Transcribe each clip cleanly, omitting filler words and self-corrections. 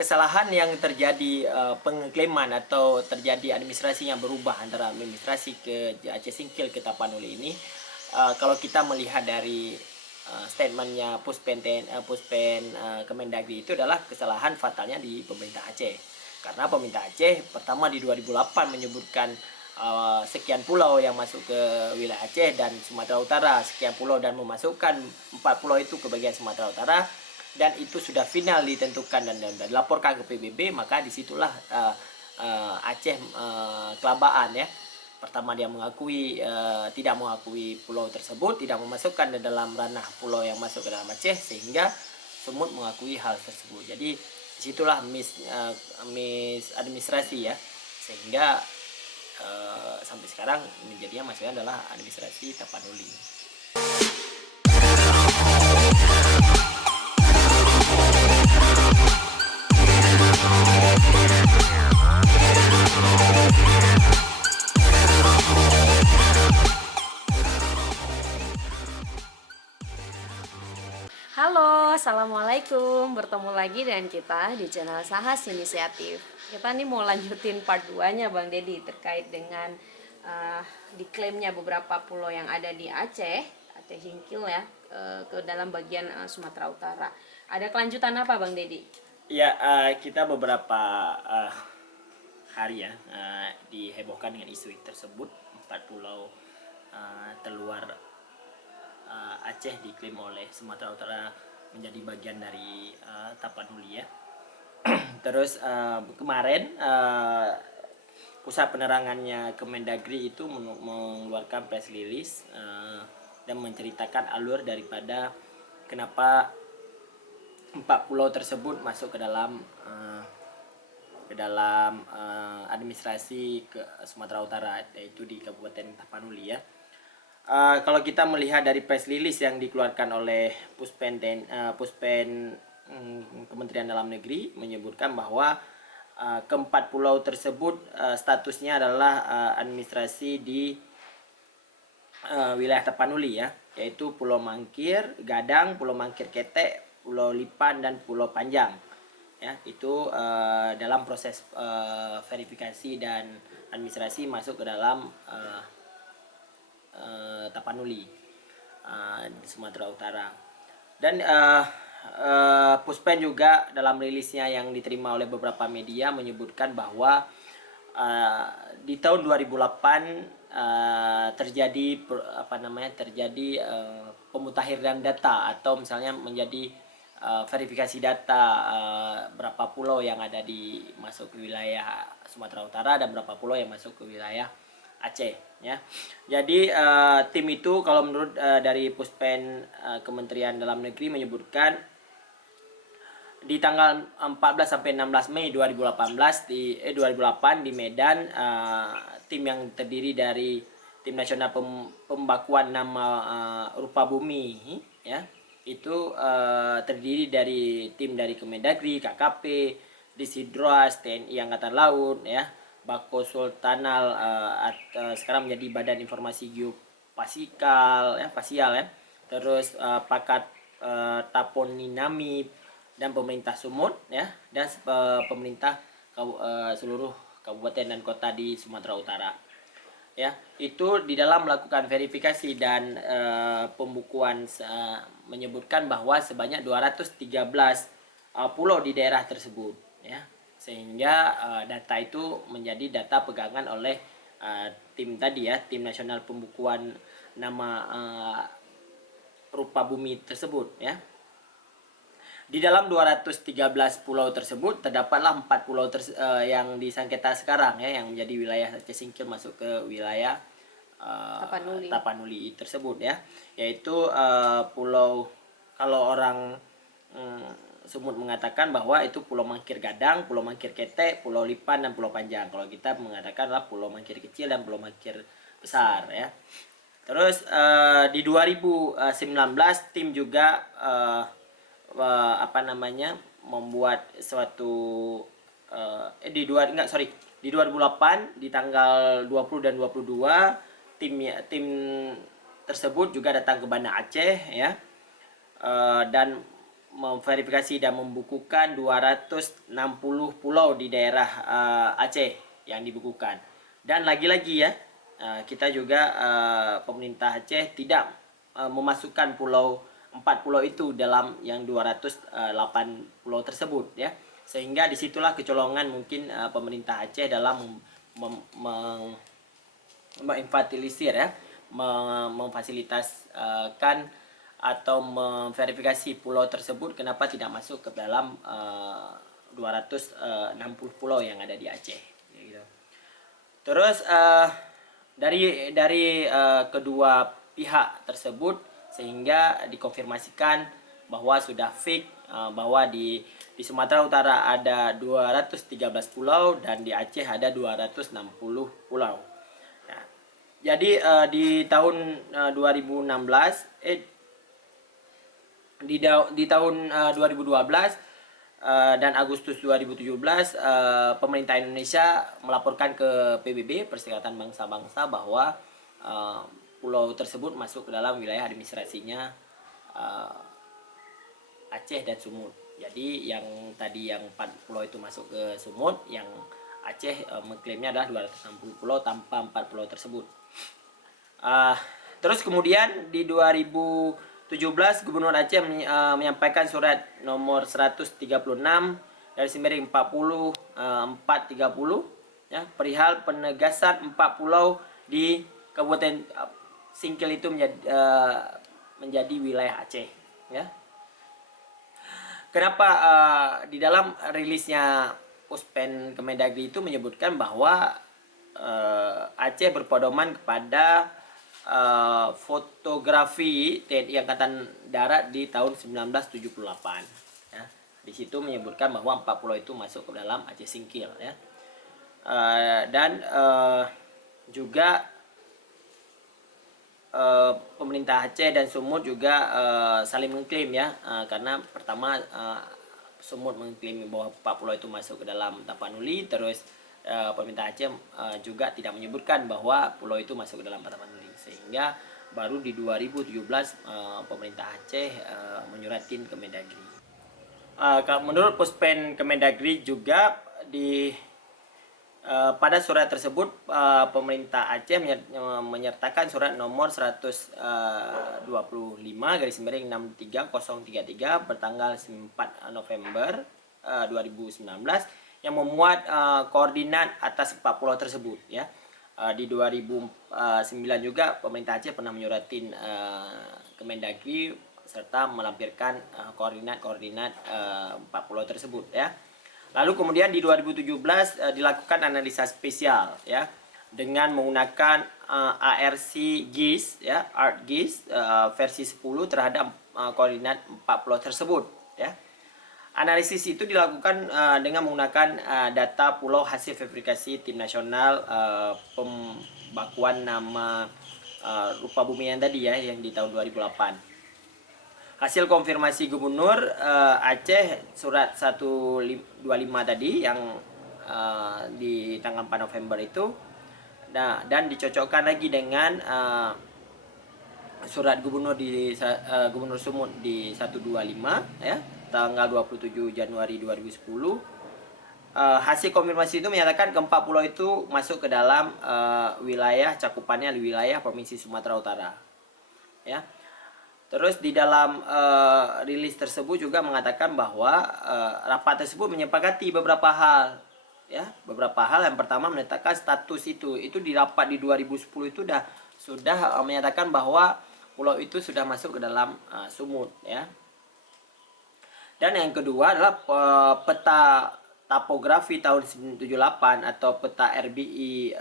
Kesalahan yang terjadi pengklaiman atau terjadi administrasi yang berubah antara administrasi ke Aceh Singkil ke Tapanuli ini, kalau kita melihat dari statementnya Puspen Kemendagri itu adalah kesalahan fatalnya di pemerintah Aceh. Karena pemerintah Aceh pertama di 2008 menyebutkan sekian pulau yang masuk ke wilayah Aceh dan Sumatera Utara, sekian pulau, dan memasukkan 4 pulau itu ke bagian Sumatera Utara, dan itu sudah final ditentukan dan dilaporkan ke PBB. Maka disitulah Aceh kelabaan ya. Pertama dia mengakui tidak mengakui pulau tersebut, tidak memasukkan di dalam ranah pulau yang masuk ke dalam Aceh, sehingga Sumut mengakui hal tersebut. Jadi disitulah administrasi ya, sehingga sampai sekarang menjadinya maksudnya adalah administrasi Tapanuli. Halo, assalamualaikum. Bertemu lagi dengan kita di channel Sahas Inisiatif. Kita nih mau lanjutin part 2-nya Bang Dedi terkait dengan diklaimnya beberapa pulau yang ada di Aceh Singkil ya, ke dalam bagian Sumatera Utara. Ada kelanjutan apa Bang Dedi? Ya, kita beberapa hari ya dihebohkan dengan isu tersebut. 4 pulau terluar Aceh diklaim oleh Sumatera Utara menjadi bagian dari Tapanuli ya. Terus kemarin pusat penerangannya Kemendagri itu mengeluarkan press release dan menceritakan alur daripada kenapa 4 pulau tersebut masuk ke dalam administrasi ke Sumatera Utara, yaitu di Kabupaten Tapanuli ya. Kalau kita melihat dari press release yang dikeluarkan oleh Puspen Kementerian Dalam Negeri, menyebutkan bahwa keempat pulau tersebut statusnya adalah administrasi di wilayah Tapanuli ya, yaitu Pulau Mangkir Gadang, Pulau Mangkir Ketek, Pulau Lipan, dan Pulau Panjang ya. Itu dalam proses verifikasi dan administrasi masuk ke dalam Tapanuli di Sumatera Utara. Dan Puspen juga dalam rilisnya yang diterima oleh beberapa media menyebutkan bahwa di tahun 2008 terjadi pemutakhiran data, atau misalnya menjadi verifikasi data berapa pulau yang ada di masuk ke wilayah Sumatera Utara dan berapa pulau yang masuk ke wilayah Aceh ya. Jadi tim itu kalau menurut dari Puspen Kementerian Dalam Negeri menyebutkan di tanggal 14 sampai 16 Mei 2008 di Medan, tim yang terdiri dari Tim Nasional Pembakuan Nama Rupa Bumi ya, itu terdiri dari tim dari Kemendagri, KKP, Disidroas, TNI Angkatan Laut ya, Bako Sultanal sekarang menjadi Badan Informasi Geopasikal ya, Fasial ya, terus Pakat Taponinami, dan pemerintah Sumut ya, dan pemerintah seluruh kabupaten dan kota di Sumatera Utara ya. Itu di dalam melakukan verifikasi dan pembukuan menyebutkan bahwa sebanyak 213 pulau di daerah tersebut ya, sehingga data itu menjadi data pegangan oleh tim tadi ya, Tim Nasional Pembukuan Nama Rupa Bumi tersebut ya. Di dalam 213 pulau tersebut terdapatlah 4 pulau yang disengketa sekarang ya, yang menjadi wilayah Aceh Singkil masuk ke wilayah Tapanuli tersebut ya, yaitu pulau, kalau orang Sumut mengatakan bahwa itu Pulau Mangkir Gadang, Pulau Mangkir Ketek, Pulau Lipan, dan Pulau Panjang. Kalau kita mengatakan adalah Pulau Mangkir Kecil dan Pulau Mangkir Besar ya. Terus di 2019 tim juga membuat suatu di 2008 di tanggal 20 dan 22 tim tersebut juga datang ke Banda Aceh ya, dan memverifikasi dan membukukan 260 pulau di daerah Aceh yang dibukukan. Dan lagi-lagi ya, kita juga pemerintah Aceh tidak memasukkan 4 pulau itu dalam yang 208 pulau tersebut ya. Sehingga disitulah kecolongan mungkin pemerintah Aceh dalam memfasilitasi ya, memfasilitaskan atau memverifikasi pulau tersebut kenapa tidak masuk ke dalam 260 pulau yang ada di Aceh gitu. Terus dari kedua pihak tersebut sehingga dikonfirmasikan bahwa sudah fix bahwa di Sumatera Utara ada 213 pulau dan di Aceh ada 260 pulau. Nah, jadi di tahun 2016 di tahun 2012 dan Agustus 2017 pemerintah Indonesia melaporkan ke PBB Perserikatan Bangsa-Bangsa bahwa pulau tersebut masuk ke dalam wilayah administrasinya Aceh dan Sumut. Jadi yang tadi yang 4 pulau itu masuk ke Sumut, yang Aceh mengklaimnya adalah 260 pulau tanpa 4 pulau tersebut. Terus kemudian di 2017 Gubernur Aceh menyampaikan surat nomor 136 garis miring 40430 ya, perihal penegasan 4 pulau di Kabupaten Singkil itu menjadi wilayah Aceh ya. Kenapa di dalam rilisnya Puspen Kemendagri itu menyebutkan bahwa Aceh berpedoman kepada fotografi TNI Angkatan Darat di tahun 1978 ya. Di situ menyebutkan bahwa 4 pulau itu masuk ke dalam Aceh Singkil ya. Dan juga pemerintah Aceh dan Sumut juga saling mengklaim ya, karena pertama Sumut mengklaim bahwa 4 pulau itu masuk ke dalam Tapanuli, terus pemerintah Aceh juga tidak menyebutkan bahwa pulau itu masuk ke dalam Tapanuli, sehingga baru di 2017 pemerintah Aceh menyuratin Kemendagri. Menurut Puspen Kemendagri juga pada surat tersebut pemerintah Aceh menyertakan surat nomor 125 garis miring 63033 bertanggal 4 November 2019 yang memuat koordinat atas 4 pulau tersebut ya. Di 2009 juga pemerintah Aceh pernah menyuratin Kemendagri serta melampirkan koordinat-koordinat 4 pulau tersebut ya. Lalu kemudian di 2017 dilakukan analisa spesial ya dengan menggunakan ARC GIS ya, ArcGIS versi 10 terhadap koordinat 4 pulau tersebut ya. Analisis itu dilakukan dengan menggunakan data pulau hasil verifikasi tim nasional pembakuan nama rupa bumi yang tadi ya, yang di tahun 2008. Hasil konfirmasi Gubernur Aceh surat 125 tadi yang di tanggal 4 November itu, nah, dan dicocokkan lagi dengan surat Gubernur Gubernur Sumut di 125 ya tanggal 27 Januari 2010. Hasil konfirmasi itu menyatakan keempat pulau itu masuk ke dalam wilayah cakupannya di wilayah Provinsi Sumatera Utara ya. Terus di dalam rilis tersebut juga mengatakan bahwa rapat tersebut menyepakati beberapa hal ya, beberapa hal. Yang pertama menetapkan status itu di rapat di 2010 itu sudah menyatakan bahwa pulau itu sudah masuk ke dalam Sumut ya. Dan yang kedua adalah peta topografi tahun 1978 atau peta RBI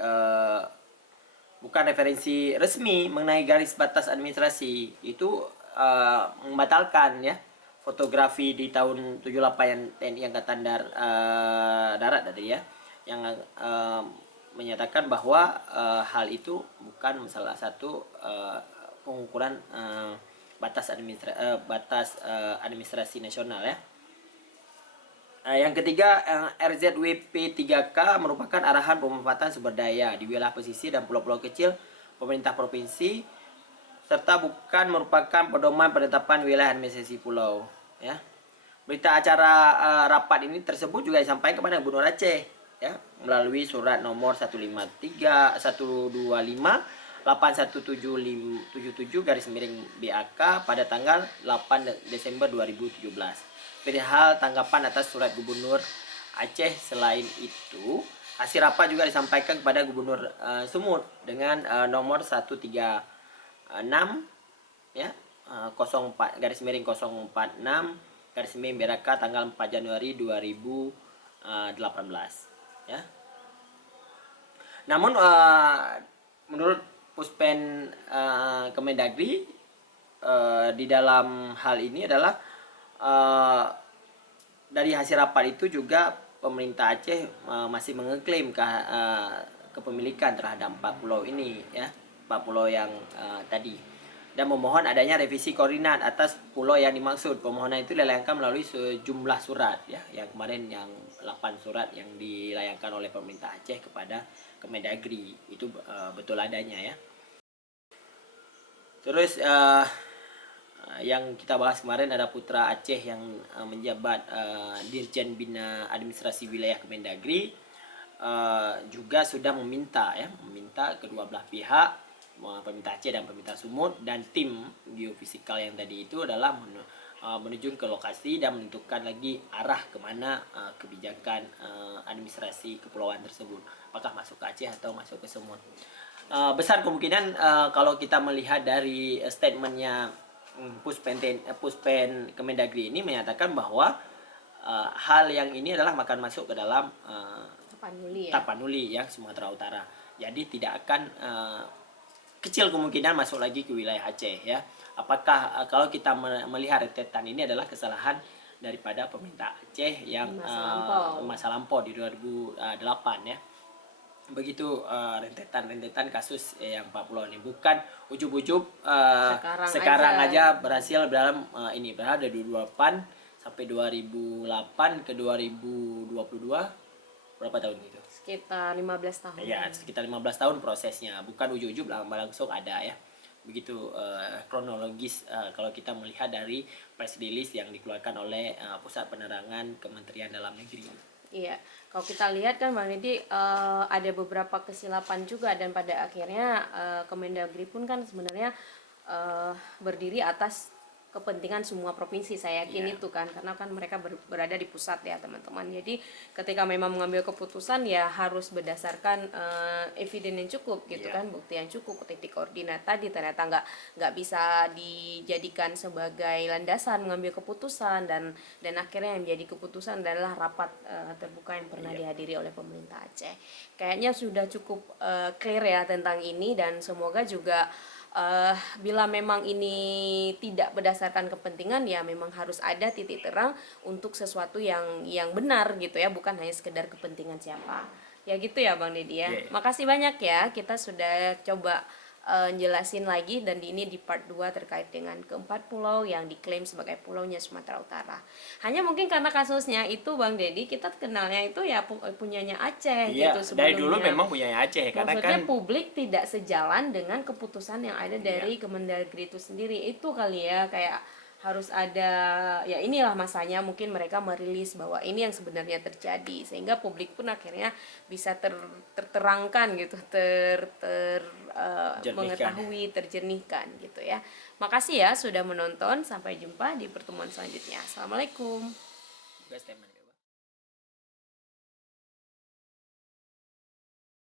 bukan referensi resmi mengenai garis batas administrasi itu membatalkan ya fotografi di tahun 78 yang TNI Angkatan Darat tadi ya, yang menyatakan bahwa hal itu bukan salah satu pengukuran batas administrasi nasional ya. Yang ketiga, RZWP 3K merupakan arahan pemanfaatan sumber daya di wilayah pesisir dan pulau-pulau kecil pemerintah provinsi serta bukan merupakan pedoman penetapan wilayah administrasi pulau ya. Berita acara rapat ini tersebut juga disampaikan kepada Gubernur Aceh ya melalui surat nomor 153 125 8177 garis miring BAK pada tanggal 8 Desember 2017. Perihal tanggapan atas surat Gubernur Aceh. Selain itu, hasil rapat juga disampaikan kepada Gubernur Sumut dengan nomor 136 ya 04 garis miring 046 garis miring BRK tanggal 4 Januari 2018 ya. Namun menurut Puspen Kemendagri di dalam hal ini adalah dari hasil rapat itu juga pemerintah Aceh masih mengeklaim kepemilikan terhadap 4 pulau ini ya, 4 pulau yang tadi, dan memohon adanya revisi koordinat atas pulau yang dimaksud. Permohonan itu dilayangkan melalui sejumlah surat ya, yang kemarin yang 8 surat yang dilayangkan oleh pemerintah Aceh kepada Kemendagri itu betul adanya ya. Terus yang kita bahas kemarin ada putra Aceh yang menjabat Dirjen Bina Administrasi Wilayah Kemendagri juga sudah meminta kedua belah pihak, pemerintah Aceh dan pemerintah Sumut, dan tim geofisikal yang tadi itu adalah menuju ke lokasi dan menentukan lagi arah kemana kebijakan administrasi kepulauan tersebut, apakah masuk ke Aceh atau masuk ke Sumut. Besar kemungkinan kalau kita melihat dari statementnya Puspen Kemendagri ini menyatakan bahwa hal yang ini adalah akan masuk ke dalam Tapanuli ya Sumatera Utara. Jadi tidak akan kecil kemungkinan masuk lagi ke wilayah Aceh ya. Apakah kalau kita melihat rentetan ini adalah kesalahan daripada pemerintah Aceh yang masa lampau di 2008 ya. Begitu rentetan kasus yang 40 ini, bukan ujub-ujub sekarang aja berhasil dalam ini berada dari 2008 sampai 2008 ke 2022 berapa tahun itu? Sekitar 15 tahun. Ya, sekitar 15 tahun prosesnya, bukan ujub-ujub langsung ada ya. Begitu kronologis kalau kita melihat dari press release yang dikeluarkan oleh Pusat Penerangan Kementerian Dalam Negeri. Iya, kalau kita lihat kan Bang Deddy ada beberapa kesilapan juga, dan pada akhirnya Kemendagri pun kan sebenarnya berdiri atas kepentingan semua provinsi, saya yakin itu kan, karena kan mereka berada di pusat ya teman-teman. Jadi ketika memang mengambil keputusan ya harus berdasarkan evidence yang cukup gitu kan, bukti yang cukup. Titik koordinat tadi ternyata nggak bisa dijadikan sebagai landasan mengambil keputusan, dan akhirnya yang menjadi keputusan adalah rapat terbuka yang pernah dihadiri oleh pemerintah Aceh. Kayaknya sudah cukup clear ya tentang ini, dan semoga juga bila memang ini tidak berdasarkan kepentingan ya memang harus ada titik terang untuk sesuatu yang benar gitu ya, bukan hanya sekedar kepentingan siapa ya gitu ya Bang Deddy ya. Makasih banyak ya, kita sudah coba jelasin lagi, dan ini di part 2 terkait dengan keempat pulau yang diklaim sebagai pulaunya Sumatera Utara. Hanya mungkin karena kasusnya itu Bang Deddy, kita kenalnya itu ya punyanya Aceh gitu sebelumnya. Dari dulu memang punyanya Aceh, karena maksudnya kan publik tidak sejalan dengan keputusan yang ada dari Kemendagri itu sendiri. Itu kali ya, kayak harus ada ya, inilah masanya mungkin mereka merilis bahwa ini yang sebenarnya terjadi, sehingga publik pun akhirnya bisa terterangkan gitu, mengetahui, terjernihkan gitu ya. Makasih ya sudah menonton, sampai jumpa di pertemuan selanjutnya. Assalamualaikum.